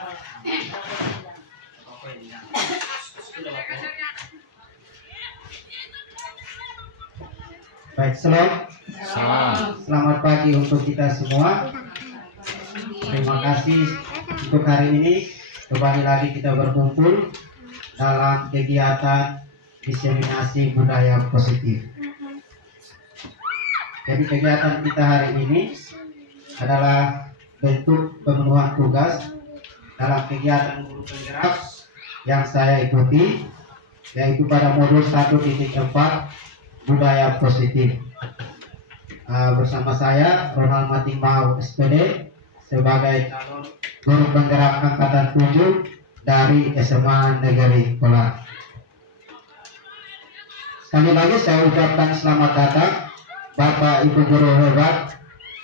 Baik, selamat pagi untuk kita semua. Terima kasih untuk hari ini. Kembali lagi kita berkumpul dalam kegiatan diseminasi budaya positif. Jadi kegiatan kita hari ini adalah bentuk pemenuhan tugas dalam kegiatan guru penggerak yang saya ikuti, yaitu pada modul 1.4 budaya positif. Bersama saya Ronald Matimbau SPD sebagai calon guru penggerak angkatan 7 dari SMA Negeri Pola. Sekali lagi saya ucapkan selamat datang Bapak Ibu guru hebat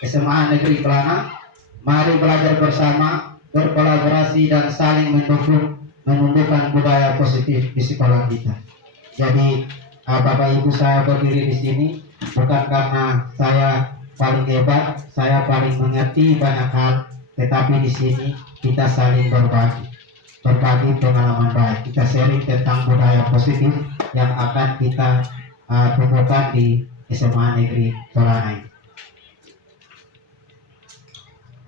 SMA Negeri Kelana. Mari belajar bersama, berkolaborasi dan saling mendukung menumbuhkan budaya positif di sekolah kita. Jadi Bapak Ibu, saya berdiri di sini bukan karena saya paling hebat, saya paling mengerti banyak hal, tetapi di sini kita saling berbagi pengalaman baik. Kita sharing tentang budaya positif yang akan kita tumbuhkan di SMA Negeri Toranai.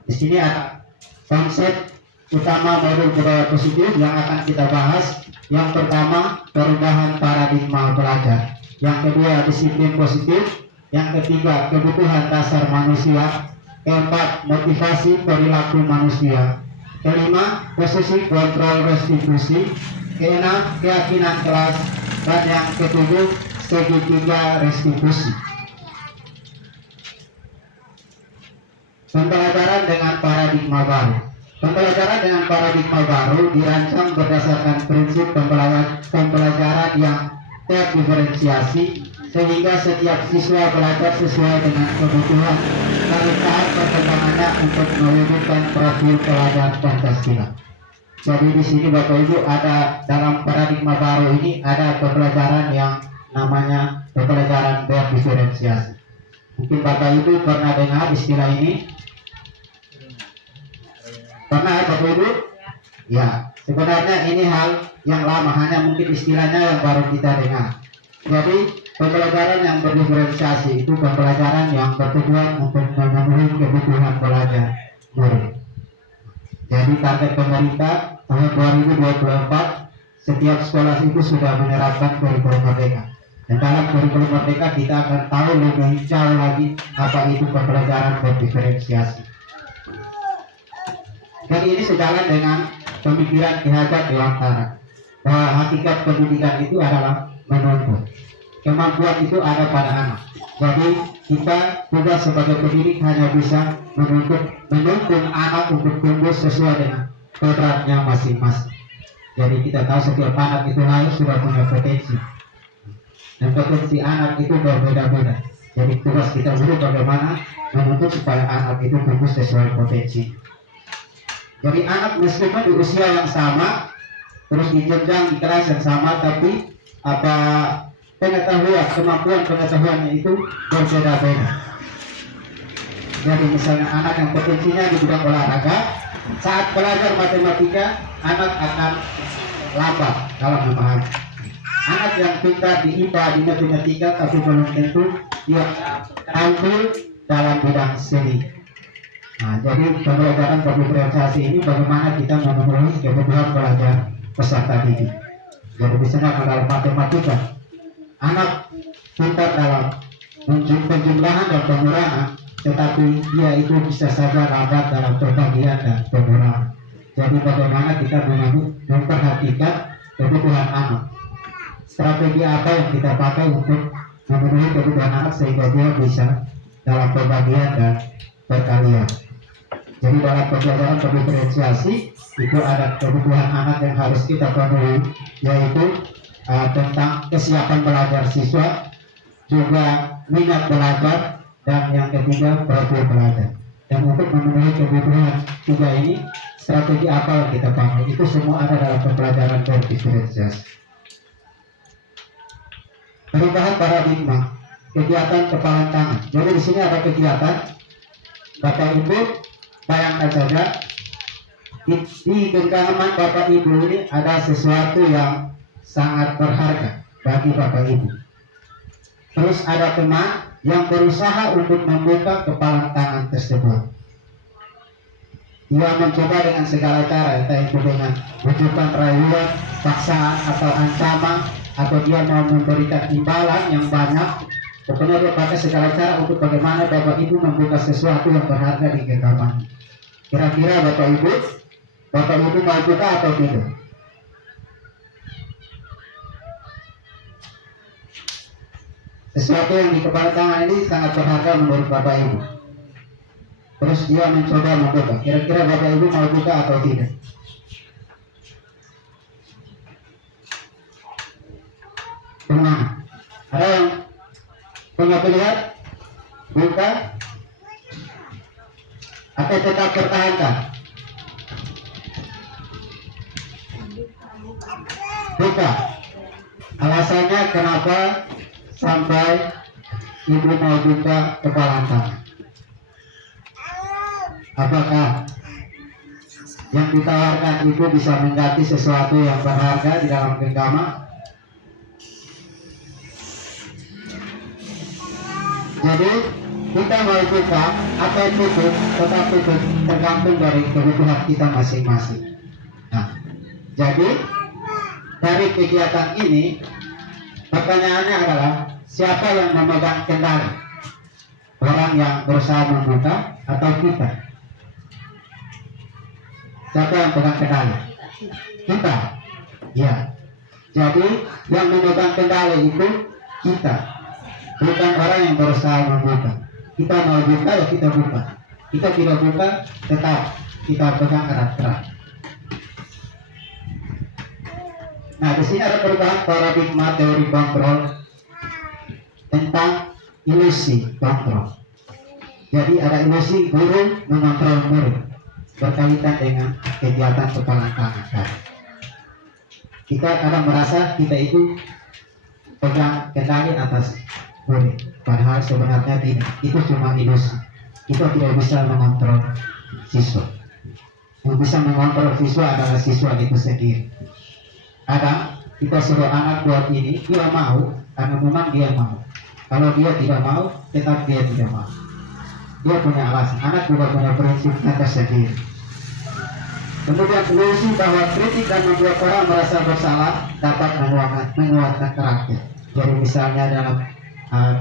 Di sini ada konsep utama modul budaya positif yang akan kita bahas. Yang pertama, perubahan paradigma belajar. Yang kedua, disiplin positif. Yang ketiga, kebutuhan dasar manusia. Keempat, motivasi perilaku manusia. Kelima, posisi kontrol restitusi. Keenam, keyakinan kelas. Dan yang ketujuh, segitiga restitusi. Pembelajaran dengan paradigma baru. Pembelajaran dengan paradigma baru dirancang berdasarkan prinsip pembelajaran yang terdiferensiasi sehingga setiap siswa belajar sesuai dengan kebutuhan dan tahap perkembangannya untuk mewujudkan profil pelajar Pancasila. Jadi di sini Bapak Ibu ada dalam paradigma baru ini ada pembelajaran yang namanya pembelajaran berdiferensiasi. Mungkin Bapak Ibu pernah dengar istilah ini? Pernah Bapak Ibu? Ya, sebenarnya ini hal yang lama, hanya mungkin istilahnya yang baru kita dengar. Jadi pembelajaran yang berdiferensiasi itu pembelajaran yang bertujuan untuk memenuhi kebutuhan belajar murid. Jadi target pemerintah tahun 2024 setiap sekolah itu sudah menerapkan kurikulum merdeka. Dan dalam kurikulum merdeka kita akan tahu lebih jauh lagi apa itu pembelajaran berdiferensiasi. Dan ini sejalan dengan pemikiran Ki Hajar Dewantara bahwa hakikat pendidikan itu adalah menuntut. Kemampuan itu ada pada anak. Jadi kita tugas sebagai pendidik hanya bisa menuntun anak untuk tumbuh sesuai dengan kodratnya masing-masing. Jadi kita tahu setiap anak itu lahir sudah punya potensi. Dan potensi anak itu berbeda-beda. Jadi tugas kita guru bagaimana menuntut supaya anak itu tumbuh sesuai potensi. Jadi anak meskipun di usia yang sama, terus di jenjang di kelas yang sama, tapi kemampuan pengetahuannya itu berbeda-beda. Jadi misalnya anak yang potensinya di bidang olahraga, saat belajar matematika, anak akan lambat dalam memahami. Anak yang pintar di IPA, di matematika, tapi belum tentu dia tampil dalam bidang seni. Nah, jadi pembelajaran berdiferensiasi ini bagaimana kita memenuhi kebutuhan belajar peserta didik. Jadi misalnya dalam matematika, anak pintar dalam penjumlahan dan pengurangan, tetapi dia itu bisa saja lambat dalam pembagian dan pengurangan. Jadi bagaimana kita memperhatikan kebutuhan anak. Strategi apa yang kita pakai untuk memenuhi kebutuhan anak sehingga dia bisa dalam pembagian dan perkalian. Jadi dalam pembelajaran berdiferensiasi itu ada kebutuhan anak yang harus kita penuhi, yaitu tentang kesiapan belajar siswa, juga minat belajar, dan yang ketiga profil belajar. Dan untuk memenuhi kebutuhan tiga ini, strategi apa yang kita pakai? Itu semua ada dalam pembelajaran berdiferensiasi. Perubahan paradigma, kegiatan kepala tangan. Jadi di sini ada kegiatan, Bapak Ibu bayangkan saja Di genggaman Bapak Ibu ini ada sesuatu yang sangat berharga bagi Bapak Ibu. Terus ada teman yang berusaha untuk membuka kepalan tangan tersebut. Ia mencoba dengan segala cara, entah itu dengan bujukan, rayuan, paksaan atau ancaman, atau dia mau memberikan imbalan yang banyak. Pokoknya dia pakai segala cara untuk bagaimana Bapak Ibu membuka sesuatu yang berharga di genggaman. Kira-kira Bapak Ibu mau buka atau tidak? Sesuatu yang di kepala tangan ini sangat berharga menurut Bapak Ibu. Terus dia mencoba membuka. Kira-kira Bapak Ibu mau buka atau tidak? Tenang. Ada yang punya pilihan? Buka atau tetap pertahankan? Buka. Alasannya kenapa sampai Ibu mau buka kepala tangan? Apakah yang ditawarkan Ibu bisa mengganti sesuatu yang berharga di dalam genggaman? Jadi kita mau buka atau tutup, tetap tutup, tergantung dari kebutuhan kita masing-masing. Nah, jadi dari kegiatan ini pertanyaannya adalah siapa yang memegang kendali? Orang yang berusaha membuka atau kita? Siapa yang pegang kendali? Kita. Ya. Jadi yang memegang kendali itu kita, bukan orang yang berusaha membuka. Kita mau buka ya kita buka. Kita tidak buka, tetap kita pegang erat-erat. Nah, di sini ada perubahan paradigma teori kontrol tentang ilusi kontrol. Jadi ada ilusi guru mengontrol murid berkaitan dengan kegiatan kepala tangan. Kita kadang merasa kita itu pegang kendali atas murid, padahal sebenarnya tidak. Itu cuma ilusi. Kita tidak bisa mengontrol siswa. Yang bisa mengontrol siswa adalah siswa itu sendiri. Kadang kita suruh anak buat ini, dia mau karena memang dia mau. Kalau dia tidak mau, tetap dia tidak mau. Dia punya alasan. Anak juga punya prinsipnya tersendiri. Kemudian ilusi bahwa kritik dan membuat orang merasa bersalah dapat menguatkan karakter. Jadi misalnya dalam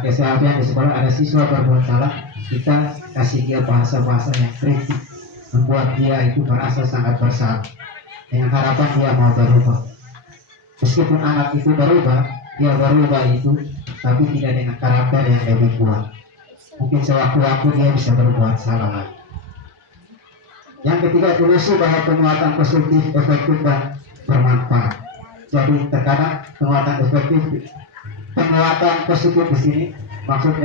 keseharian di sekolah ada siswa berbuat salah, kita kasih dia bahasa-bahasa yang kritik, membuat dia itu merasa sangat bersalah, dengan harapan dia mau berubah. Meskipun anak itu berubah, dia berubah itu, tapi tidak dengan karakter yang lebih kuat. Mungkin sewaktu-waktu dia bisa berbuat salah lagi. Yang ketiga, ilusi bahwa penguatan positif, efektif dan bermanfaat. Jadi terkadang penguatan positif di sini maksudnya